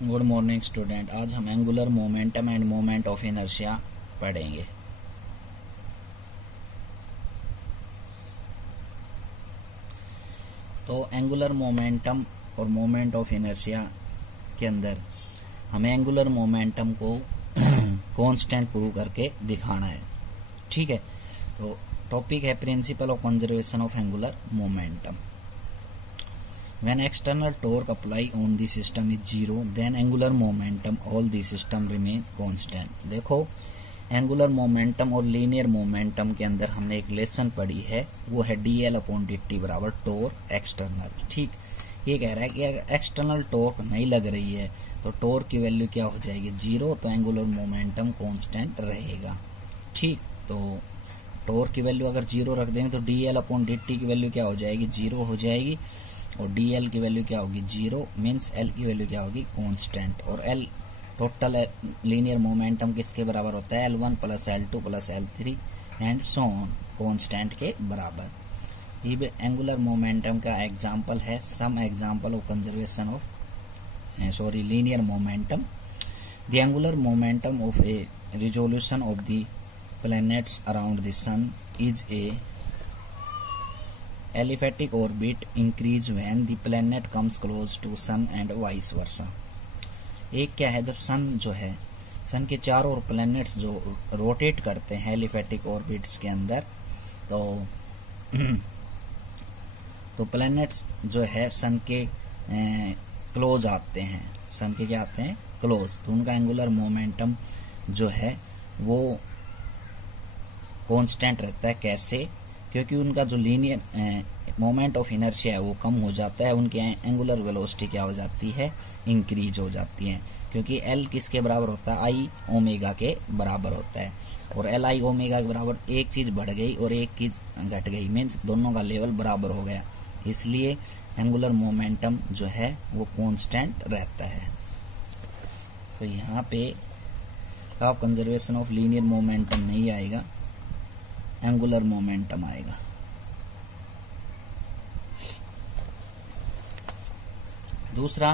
Good morning student. आज हम angular momentum end moment of inertia पढ़ेंगे। तो एंगुलर मोमेंटम और मोमेंट ऑफ इनर्शिया के अंदर हमें एंगुलर मोमेंटम को कांस्टेंट प्रूव करके दिखाना है। ठीक है, तो टॉपिक है principle of conservation of angular momentum. When external torque apply on the system is zero, then angular momentum all the system remain constant। देखो, एंगुलर मोमेंटम और लीनियर मोमेंटम के अंदर हमने एक लेसन पढ़ी है, वो है dl/dt बराबर टोर्क एक्सटर्नल। ठीक, ये कह रहा है कि अगर एक्सटर्नल टोर्क नहीं लग रही है तो टोर्क की वैल्यू क्या हो जाएगी, जीरो, तो एंगुलर मोमेंटम कांस्टेंट रहेगा। ठीक, तो टोर्क की वैल्यू अगर जीरो रख देंगे तो dl/dt की वैल्यू क्या हो जाएगी, जीरो हो जाएगी, और dl की वैल्यू क्या होगी, जीरो, मीन्स l की वैल्यू क्या होगी, कांस्टेंट। और l टोटल लीनियर मोमेंटम किसके बराबर होता है, L1 plus L2 plus L3 and so on, constant के बराबर। ये एंगुलर मोमेंटम का एग्जांपल है, some example of conservation of linear momentum. The angular momentum of a resolution of the planets around the sun is a elliptic orbit increase when the planet comes close to sun and vice versa। एक क्या है, जब सन जो है, सन के चारों ओर planets जो rotate करते हैं एलिफेटिक ऑर्बिट्स के अंदर, तो प्लैनेट्स जो है सन के क्लोज आते हैं, सन के क्या आते हैं, क्लोज, तो उनका एंगुलर मोमेंटम जो है वो कांस्टेंट रहता है। कैसे? क्योंकि उनका जो लीनियर मोमेंट ऑफ इनर्शिया है वो कम हो जाता है, उनकी एंगुलर वेलोसिटी क्या हो जाती है, इंक्रीज हो जाती है, क्योंकि L किसके बराबर होता है, आई ओमेगा के बराबर होता है। और L आई ओमेगा के बराबर एक चीज बढ़ गई और एक चीज घट गई, मीन्स दोनों का लेवल बराबर हो गया, इसलिए एंगुलर मोमेंटम जो है वो कांस्टेंट रहता है। तो यहाँ पे आप कंजर्वेशन ऑफ लीनियर मोमेंटम नहीं आएगा, एंगुलर मोमेंटम आएगा। दूसरा,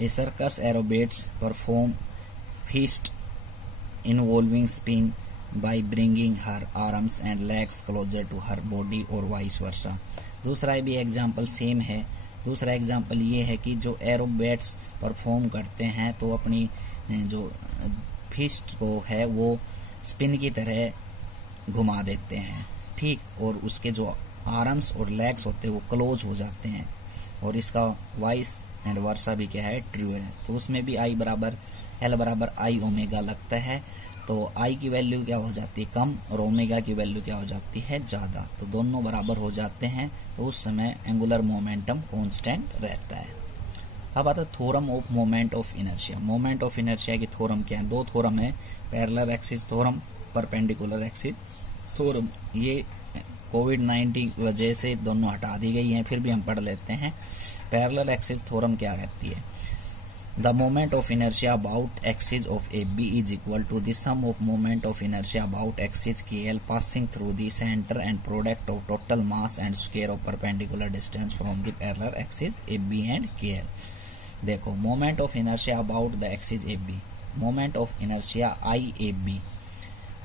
a circus acrobats perform feat involving spin by bringing her arms and legs closer to her body और वाइस वर्सा। दूसरा भी एग्जाम्पल सेम है। दूसरा एग्जाम्पल ये है कि जो एरोबेट्स परफॉर्म करते हैं तो अपनी जो फीस्ट को है वो स्पिन की तरह घुमा देते हैं। ठीक, और उसके जो आर्म्स और लेग्स होते हैं वो क्लोज हो जाते हैं, और इसका वाइस एंड वर्सा भी क्या है, ट्रू है। तो उसमें भी आई बराबर एल बराबर आई ओमेगा लगता है, तो आई की वैल्यू क्या हो जाती है, कम, और ओमेगा की वैल्यू क्या हो जाती है, ज्यादा, तो दोनों बराबर हो जाते हैं, तो उस समय एंगुलर मोमेंटम कांस्टेंट रहता है। अब आता है theorem of moment of inertia. Moment of inertia की थ्योरम क्या है, दो थ्योरम है, parallel axis theorem, perpendicular axis theorem. ये कोविड-19 की वजह से दोनों हटा दी गई हैं, फिर भी हम पढ़ लेते हैं। पैरेलल एक्सिस थ्योरम क्या कहती है, the moment of inertia about axis of A B is equal to the sum of moment of inertia about axis K L passing through the center and product of total mass and square of perpendicular distance from the parallel axis A B and K L. देखो, moment of inertia about the axis A B, moment of inertia I A B,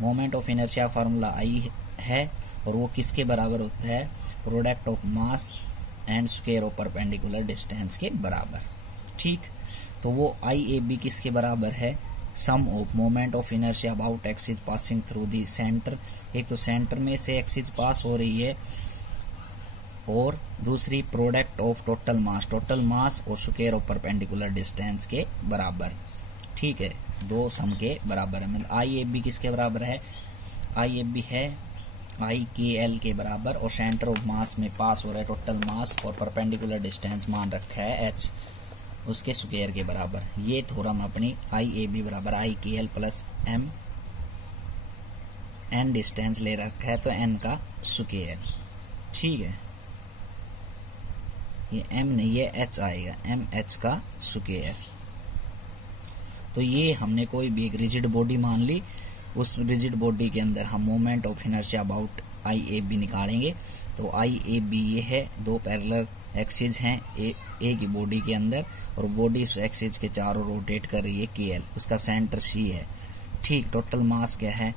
moment of inertia formula I है, और वो किसके बराबर होता है, product of mass and square of perpendicular distance के बराबर। ठीक, तो वो आई ए बी किसके बराबर है, sum of moment of inertia about axis passing through the center, एक तो सेंटर में से एक्सिस पास हो रही है, और दूसरी प्रोडक्ट ऑफ टोटल मास और स्क्वायर ऑफ परपेंडिकुलर डिस्टेंस के बराबर। ठीक है, दो सम के बराबर है, मतलब आई ए बी किसके बराबर है, आई ए बी है आई के एल के बराबर, और सेंटर ऑफ मास में पास हो रहा है टोटल मास, और परपेंडिकुलर डिस्टेंस मान रखा है एच, उसके स्क्वायर के बराबर। ये थ्योरम अपनी आई ए बी बराबर I K L plus M, N distance ले रखा है तो एन का स्क्वायर। ठीक है, ये एम नहीं, ये एच आएगा, एम एच का स्क्वायर। तो ये हमने कोई भी एक रिजिड बॉडी मान ली, उस रिजिड बॉडी के अंदर हम moment of inertia about I A B निकालेंगे। तो आई ए बी ये है, दो पैरेलल एक्सिस हैं ए की बॉडी के अंदर, और बॉडी उस एक्सिस के चारों रोटेट कर रही है KL, उसका सेंटर C है। ठीक, टोटल मास क्या है,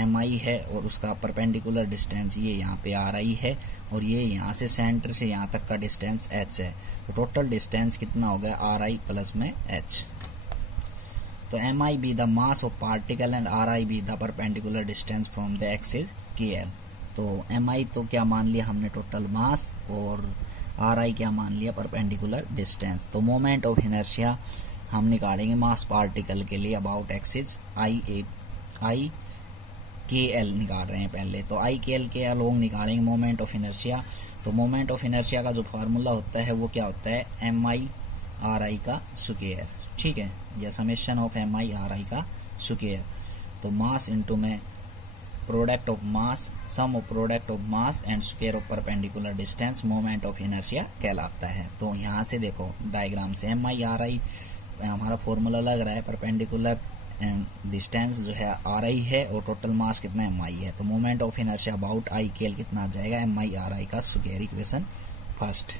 MI है, और उसका परपेंडिकुलर डिस्टेंस ये यहाँ पे RI है, और ये यहाँ से सेंटर से यहाँ तक का डिस्टेंस H है। तो टोटल डिस्टेंस कितना हो गया, RI प्लस में H। तो MI be the mass of particle and RI be the perpendicular distance from the axis KL। तो MI तो क्या मान लिया हमने, टोटल मास, और RI क्या मान लिया, परपेंडिकुलर डिस्टेंस। तो मोमेंट ऑफ इनर्शिया हम निकालेंगे मास पार्टिकल के लिए अबाउट एक्सिस I KL निकाल रहे हैं पहले। तो I KL के अलोंग निकालेंगे मोमेंट ऑफ इनर्शिया। तो मोमेंट ऑफ इनर्शिया का जो फार्मूला होता है वो क्या होता है, MI RI का स्क्वायर। ठीक है, या समेशन ऑफ MI RI का स्क्वायर। तो मास इनटू में product of mass, sum of product of mass and square of perpendicular distance moment of inertia कहलाता है। तो यहाँ से देखो डायग्राम से MI RI हमारा फॉर्मूला लग रहा है, परपेंडिकुलर डिस्टेंस जो है RI है, और टोटल मास कितना MI है। तो moment of inertia about I KL कितना आ जाएगा, MI RI का square, equation first.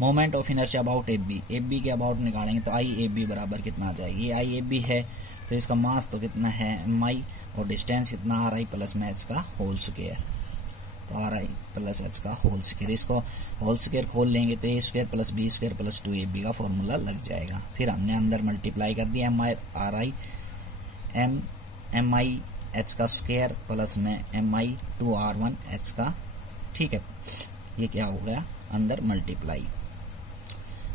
Moment of inertia about AB के अबाउट निकालेंगे तो IAB बराबर कितना आ जाएगा, ये IAB है, तो इसका मास तो कितना है MI, और डिस्टेंस कितना RI प्लस में H का होल स्क्वायर। तो RI प्लस H का होल स्क्वायर, इसको होल स्क्वायर खोल लेंगे तो A square plus B square plus 2AB का फॉर्मूला लग जाएगा। फिर हमने अंदर मल्टीप्लाई कर दिया, MI H का स्क्वायर प्लस में MI 2R1 H का। ठीक है, ये क्या हो गया, अंदर मल्टीप्लाई।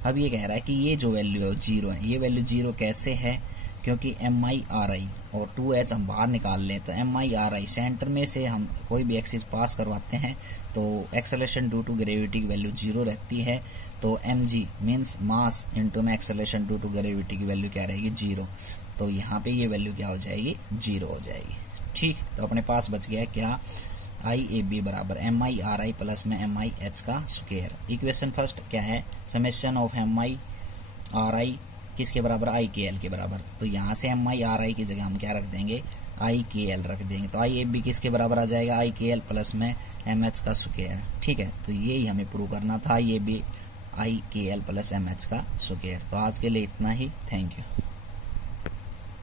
अब ये कह रहा है कि ये जो वैल्यू है 0 है, ये वैल्यू 0 कैसे है, क्योंकि MI RI और 2H हम बाहर निकाल लें तो MI RI सेंटर में से हम कोई भी एक्सिस पास करवाते हैं तो एक्सेलरेशन ड्यू टू ग्रेविटी की वैल्यू 0 रहती है। तो mg मीन्स मास इंटू में एक्सेलरेशन ड्यू टू ग्रेविटी की वैल्यू क्या रहेगी, 0। तो यहाँ पे ये वैल्यू क्या हो जाएगी, 0 हो जाएगी। ठीक, तो अपने पास बच गया क्या, IAB बराबर MI RI प्लस में MI H का स्क्वायर। इक्वेशन फर्स्ट क्या है, समेशन ऑफ MI RI किसके बराबर, I KL के बराबर। तो यहाँ से MI RI की जगह हम क्या रख देंगे, I KL रख देंगे। तो IAB किसके बराबर आ जाएगा, I KL प्लस में MH का स्क्वायर। ठीक है, तो यही हमें प्रूव करना था, IAB I KL plus MH का स्क्वायर। तो आज के लिए इतना ही, थैंक यू।